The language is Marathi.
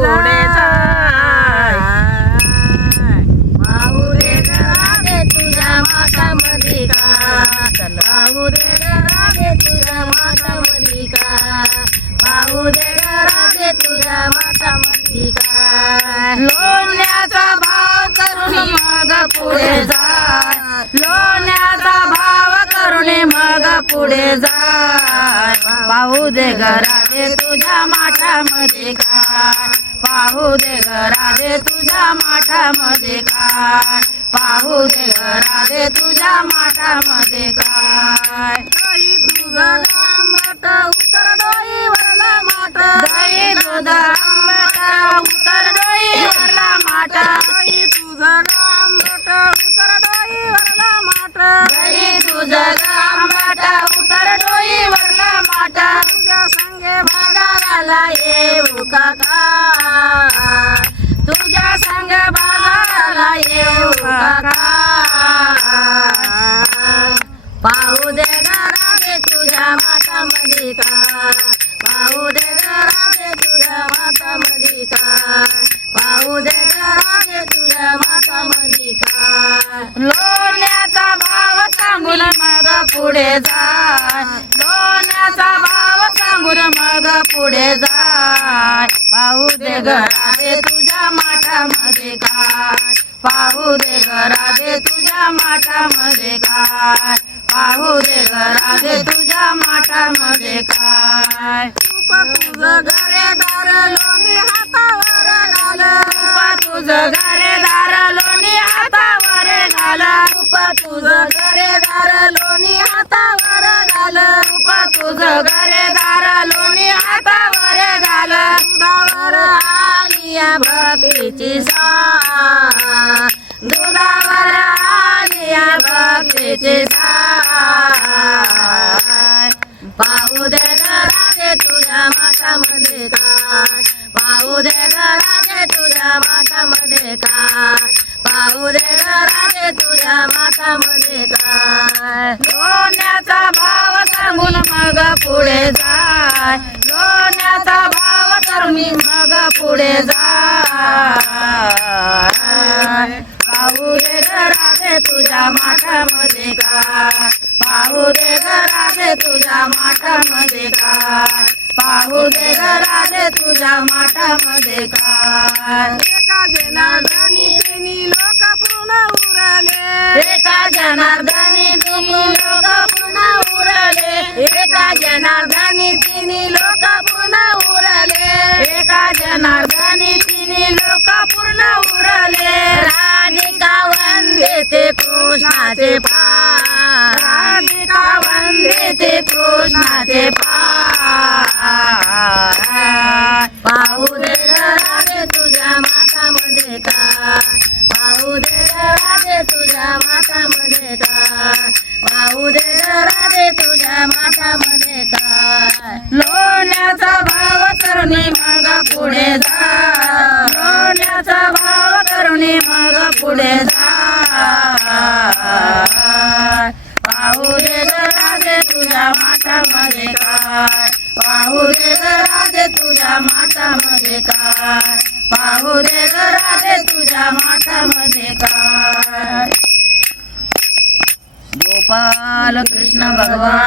पुढे जाय. पाहू दे राधे तुझ्या माठामध्ये काय, पाहू दे राधे तुझ्या माठामध्ये काय, पाहू दे राधे तुझ्या माठामध्ये काय. लोण्याचा भाव करून मग पुढे जाय. लोण्याचा भाव करून मग पुढे जाय. पाहू दे ग राधे तुझ्या माठामध्ये काय, पाहू दे ग राधे तुझ्या माठामध्ये काय, पाहू दे ग राधे तुझ्या माठामध्ये काय. दही तुझं आंबट उतर डोईवरला माठ, दही दूध आंबट उतर डोईवरला माठ, दही तुझं आंबट उतर डोईवरला माठ, दही तुझं आंबट उतर डोईवरला माठ. तुझ्या संगे बाजाराला येऊ का काय, तुझ्या संग बाजाराला येऊ का. पाहू दे राधे तुझ्या माठामध्ये काय, पाहू दे राधे तुझ्या माठामध्ये काय, पाहू दे राधे तुझ्या माठामध्ये काय. लोण्याचा भाव सांगून मग पुढे जाय. लोण्याचा भाव सांगून मग पुढे जाय. पाहू दे ग राधे तुझ्या माठामध्ये काय, पाहू दे ग राधे तुझ्या माठामध्ये काय, पाहू दे ग राधे तुझ्या माठामध्ये काय. रूप तुझं घरेदार लोणी हातावर घाल, रूप तुझं घरेदार लोणी हातावर घाल, रूप तुझं घरेदार लोणी हातावर घाल, रूप तुझं घरेदार लोणी हातावर घाल. दुधावर आलिया भक्तीची साय, दुधावर आलिया भक्तीची साय. पाहू दे राधे तुझ्या माठामध्ये काय, पाहू दे राधे तुझ्या माठामध्ये काय, पाहू दे राधे तुझ्या माठामध्ये काय. लोण्याचा भाव सांगून मग पुढे जाय. लोण्याचा भाव करून मग पुढे जाय. पाहू दे ग राधे तुझ्या माठामध्ये काय, पाहू दे ग राधे तुझ्या माठामध्ये काय, पाहू दे ग राधे तुझ्या माठामध्ये काय. एका जनार्दनी तिन्ही लोक पूर्ण उरले, एका जनार्दनी तिन्ही लोक पूर्ण उरले, एका जनार्दनी तिन्ही लोक पूर्ण उरले, एका जनार्दनी तिन्ही लोक पूर्ण उरले. राधिका वंदे ते कृष्णाचे पाय, राधिका वंदे ते कृष्णाचे पाय. पाहू दे राधे तुझ्या माठामध्ये काय, पाहू दे राधे तुझ्या माठामध्ये काय, पाहू दे राधे तुझ्या माठामध्ये काय. लोण्याचा भाव करून मग पुढे जाय. लोण्याचा भाव करून मग पुढे जाय. पाहू दे ग राधे तुझ्या माठामध्ये काय, पाहू दे ग राधे तुझ्या माठामध्ये काय, पाहू दे ग राधे तुझ्या माठामध्ये काय. गोपाल कृष्ण भगवान